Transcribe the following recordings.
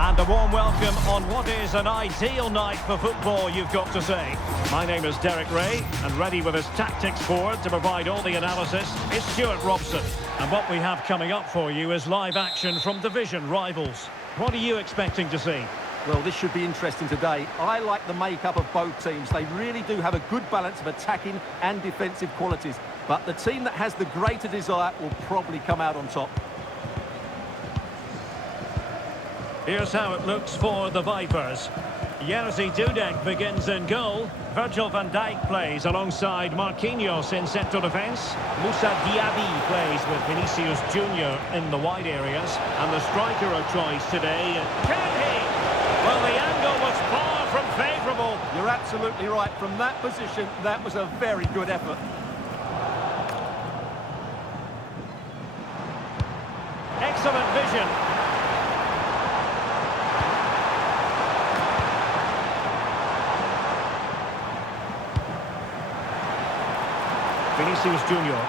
And a warm welcome on what is an ideal night for football, you've got to say. My name is Derek Ray, and ready with his tactics board to provide all the analysis is Stuart Robson. And what we have coming up for you is live action from division rivals. What are you expecting to see? Well, this should be interesting today. I like the makeup of both teams. They really do have a good balance of attacking and defensive qualities. But the team that has the greater desire will probably come out on top. Here's how it looks for the Vipers. Jerzy Dudek begins in goal. Virgil van Dijk plays alongside Marquinhos in central defence. Moussa Diaby plays with Vinicius Junior in the wide areas. And the striker of choice today, can he? Well, the angle was far from favourable. You're absolutely right. From that position, that was a very good effort. Excellent vision. Vinicius Junior.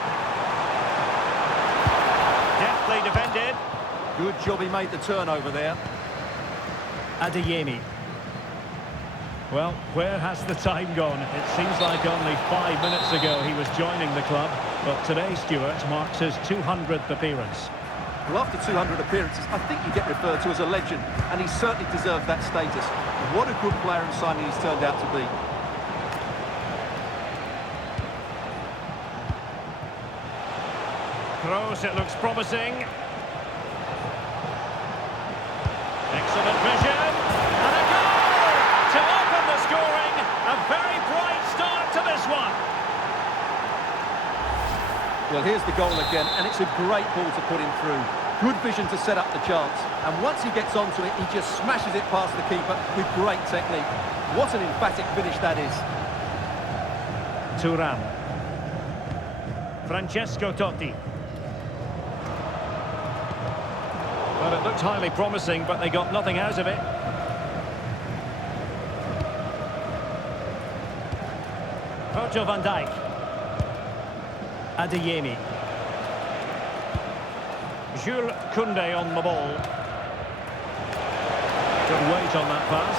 Deftly defended. Good job he made the turnover there. Adeyemi. Well, where has the time gone? It seems like only 5 minutes ago he was joining the club, but today, Stuart, marks his 200th appearance. Well, after 200 appearances, I think you get referred to as a legend, and he certainly deserves that status. What a good player and signing he's turned out to be. Kroos, it looks promising. Excellent vision. And a goal to open the scoring. A very bright start to this one. Well, here's the goal again, and it's a great ball to put him through. Good vision to set up the chance. And once he gets onto it, he just smashes it past the keeper with great technique. What an emphatic finish that is. Thuram. Francesco Totti. Well, it looked highly promising, but they got nothing out of it. Virgil van Dijk. Adeyemi. Jules Koundé on the ball. Good weight on that pass.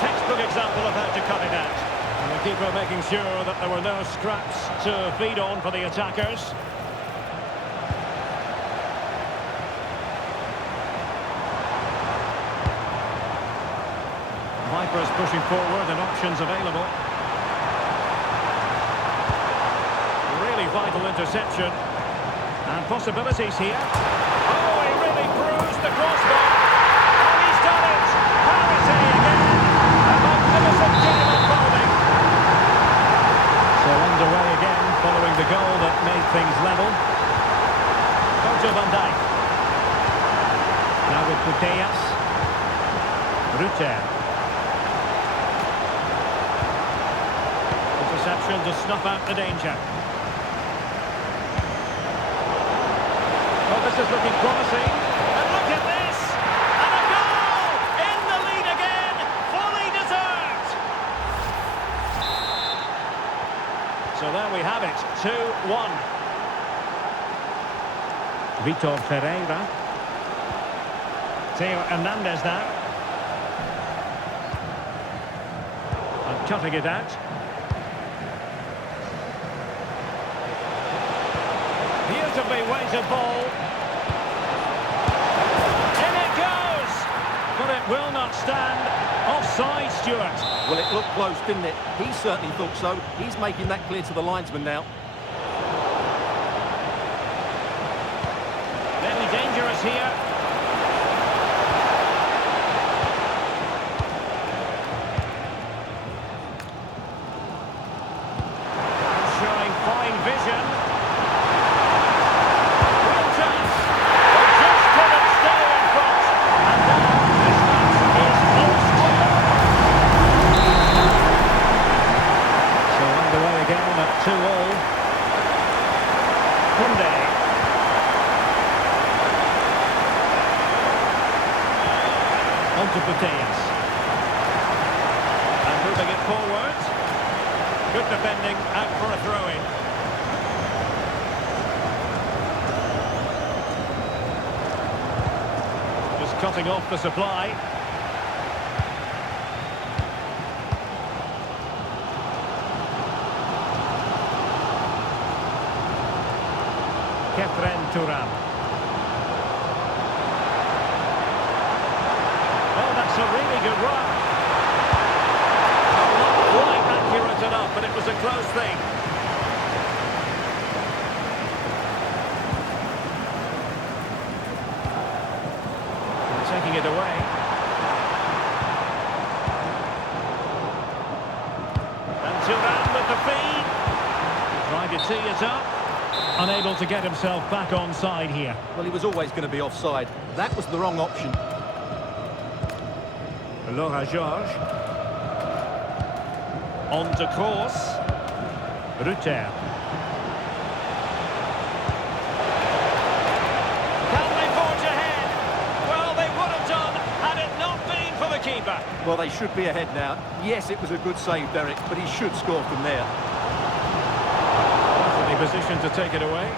Textbook example of how to cut it out. And the keeper making sure that there were no scraps to feed on for the attackers. Vipers pushing forward and options available. Really vital interception. And possibilities here. Oh, he really bruised the crossbar. And he's done it. Parity again. A magnificent game unfolding. So underway again following the goal that made things level. Virgil van Dijk. Now with Putellas. Rutter. Interception to snuff out the danger. Well, this is looking promising. And look at this! And a goal! In the lead again! Fully deserved! So there we have it. 2-1. Vitor Ferreira. Theo Hernandez now. And cutting it out. Beautifully weighted ball. In it goes! But it will not stand. Offside, Stuart. Well, it looked close, didn't it? He certainly thought so. He's making that clear to the linesman now. Very dangerous here. Showing fine vision. To Putellas. And moving it forward. Good defending, out for a throw-in. cutting off the supply. Khéphren Thuram. Oh, that's a really good run. Oh, not quite accurate enough, but it was a close thing. Taking it away. And Thuram with the feed. Trying to tee it up. Unable to get himself back on side here. Well, he was always going to be offside. That was the wrong option. Laura Georges. On to Kroos. Rutter. Can they forge ahead? Well, they would have done had it not been for the keeper. Well, they should be ahead now. Yes, it was a good save, Derek, but he should score from there. Perfectly positioned to take it away.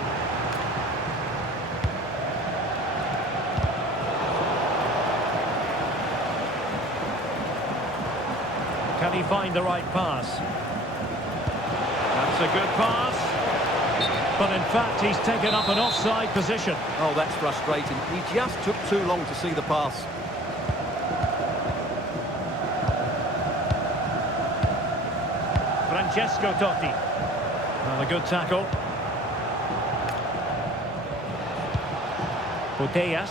Can he find the right pass? That's a good pass. But in fact, he's taken up an offside position. Oh, that's frustrating. He just took too long to see the pass. Francesco Totti. Well, a good tackle. Putellas.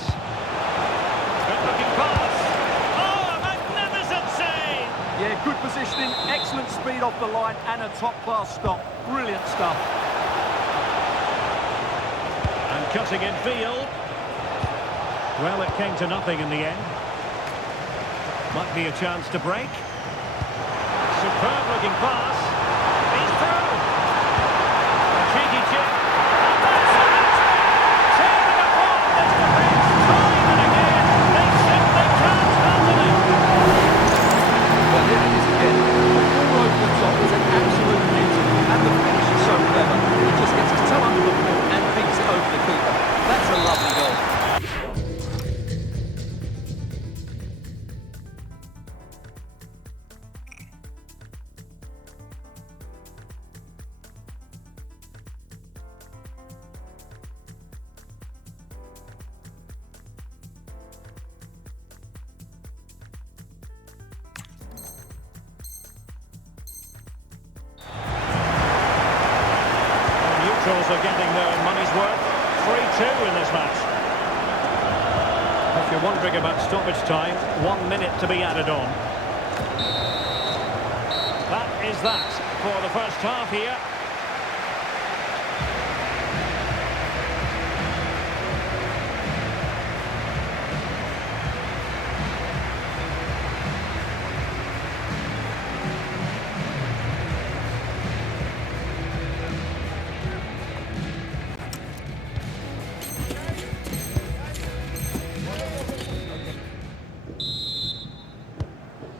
Good-looking pass. Oh, a magnificent save! Yeah, good positioning, excellent speed off the line, and a top-class stop. Brilliant stuff. And cutting in field. Well, it came to nothing in the end. Might be a chance to break. Superb-looking pass. He's through. A cheeky chip. And that's it. Tearing apart this defence time and again. They simply can't handle it. Well, here it is again. The ball over the top is an absolute beauty, and the finish is so clever. He just gets his toe under the ball and beats it over the keeper. That's a lovely goal. Neutrals are getting their money's worth. 3-2 in this match. If you're wondering about stoppage time, 1 minute to be added on. That is that for the first half here.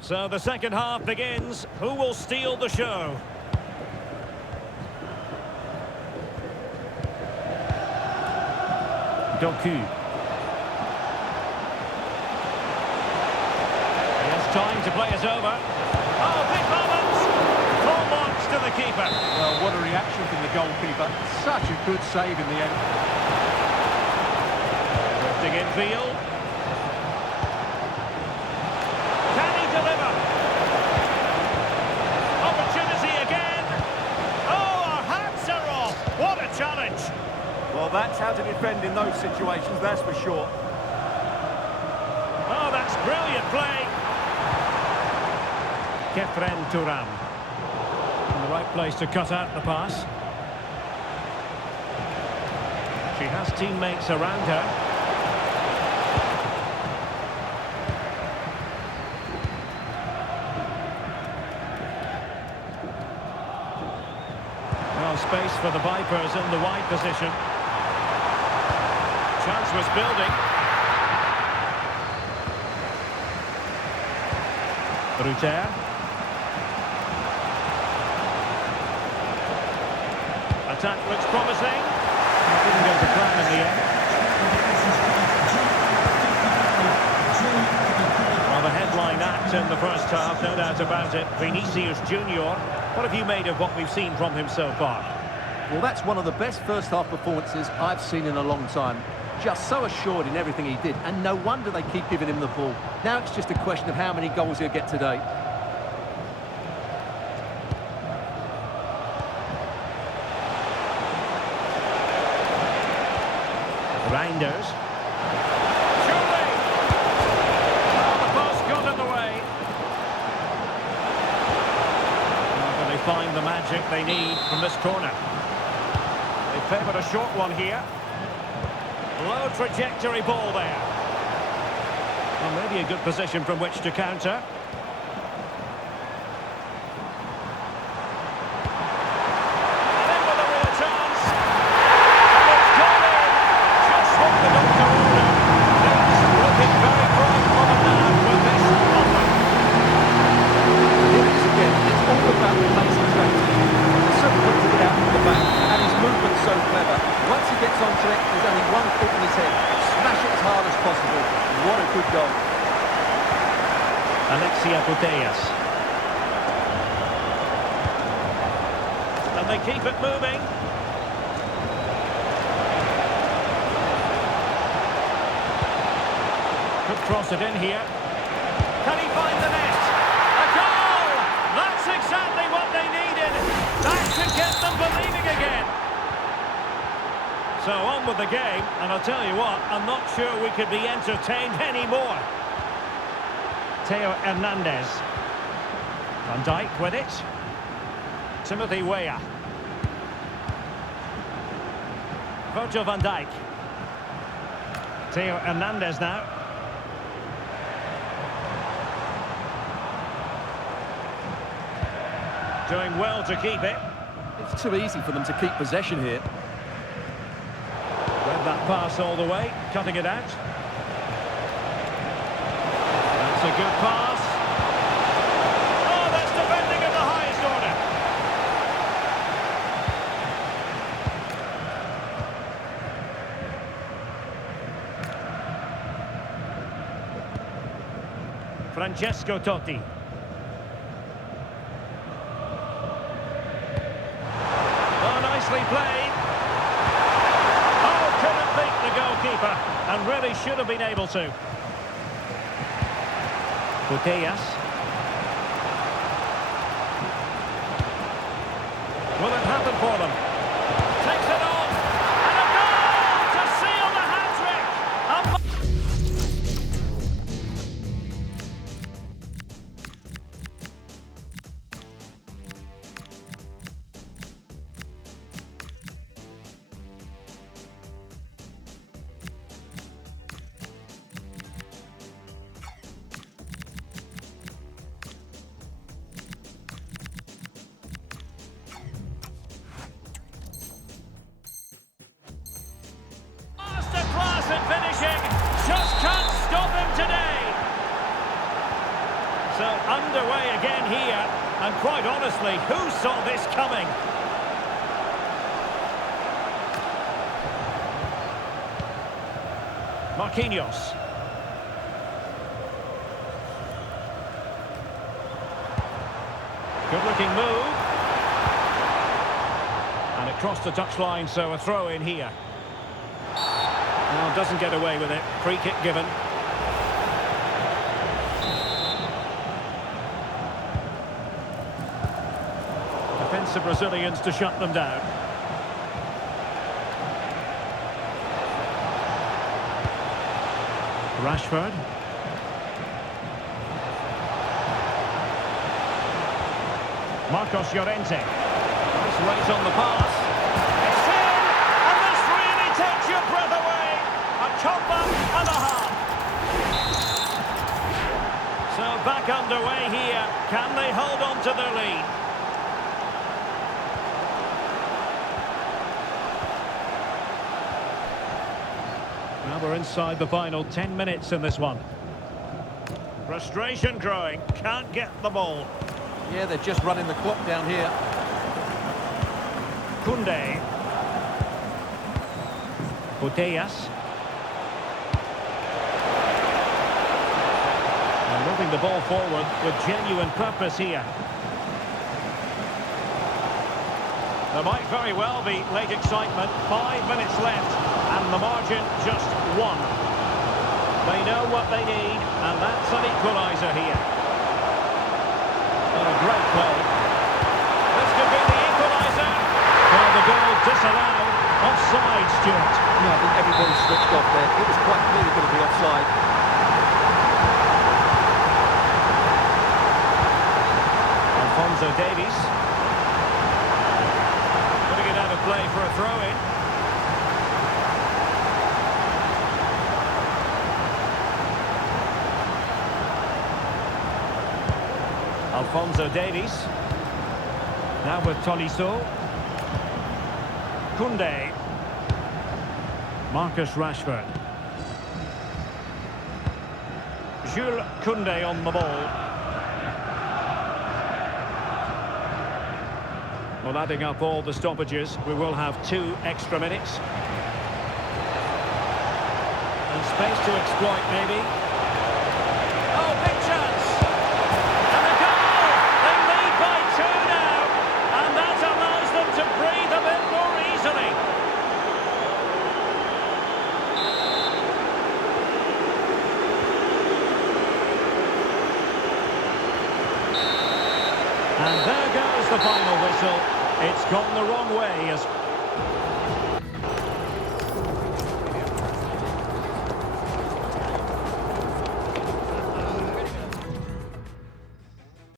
So the second half begins. Who will steal the show? Doku. He has time to play it over. Oh, big moment! Full marks to the keeper. Well, what a reaction from the goalkeeper. Such a good save in the end. Drifting in field. Can he deliver? Opportunity again. Oh, our hats are off. What a challenge. Well, that's how to defend in those situations, that's for sure. Oh, that's brilliant play. Khéphren Thuram. In the right place to cut out the pass. She has teammates around her. Well, space for the Vipers in the wide position. Chance was building. Rutter. Attack looks promising. It didn't go to plan in the end. showing that in the first half, no doubt about it. Vinicius Junior, what have you made of what we've seen from him so far? Well, that's one of the best first-half performances I've seen in a long time. Just so assured in everything he did, and no wonder they keep giving him the ball. Now it's just a question of how many goals he'll get today. Reinders. Surely! Oh, the post got in the way. Now can they find the magic they need from this corner? They favoured a short one here. Low trajectory ball there. Well, maybe a good position from which to counter. And in with a real chance. And it's gone in. Just what the doctor ordered. It's looking very bright for them now with this offer. Here it is again. It's all about the pace and strategy. He's so quick to get out from the back, and his movement's so clever. Once he gets onto it, there's only one thought in his head. Smash it as hard as possible. What a good goal. Alexia Putellas. And they keep it moving. Could cross it in here. Can he find the net? A goal! That's exactly what they needed. That should get them believing again. So on with the game, and I'll tell you what, I'm not sure we could be entertained anymore. Theo Hernandez. Van Dijk with it. Timothy Weah. Virgil van Dijk. Theo Hernandez now. Doing well to keep it. It's too easy for them to keep possession here. Read that pass all the way, cutting it out. That's a good pass. Oh, that's defending of the highest order. Francesco Totti. Oh, nicely played. Oh, couldn't beat the goalkeeper, and really should have been able to. Putellas. Will it happen for them? Takes it on, and a goal to seal the hat-trick. Masterclass at finishing. Just can't stop him today. So underway again here. And quite honestly, who saw this coming? Marquinhos. Good looking move. And it crossed the touchline, so a throw in here. Well, doesn't get away with it. Free kick given. Defensive Brazilians to shut them down. Rashford. Marcos Llorente. Nice weight on the pass. It's in! And this really takes your breath away. A comeback and a half. So back underway here. Can they hold on to their lead? Now we're inside the final 10 minutes in this one. Frustration growing. Can't get the ball. Yeah, they're just running the clock down here. Koundé. Putellas. And Moving the ball forward with genuine purpose here. There might very well be late excitement. 5 minutes left, and the margin just one. They know what they need, and that's an equaliser here. Oh, a great play. This could be the equaliser. Well, the goal disallowed. Offside, Stuart. Yeah, I think everybody switched off there. It was quite clearly going to be offside. Alphonso Davies. Putting it out of play for a throw-in. Alphonso Davies. Now with Tolisso. Koundé. Marcus Rashford. Jules Koundé on the ball. Well, adding up all the stoppages, we will have 2 extra minutes. And space to exploit, maybe. Oh, big chance! And the goal! They lead by 2 now! And that allows them to breathe a bit more easily. And there goes the final whistle. It's gone the wrong way as...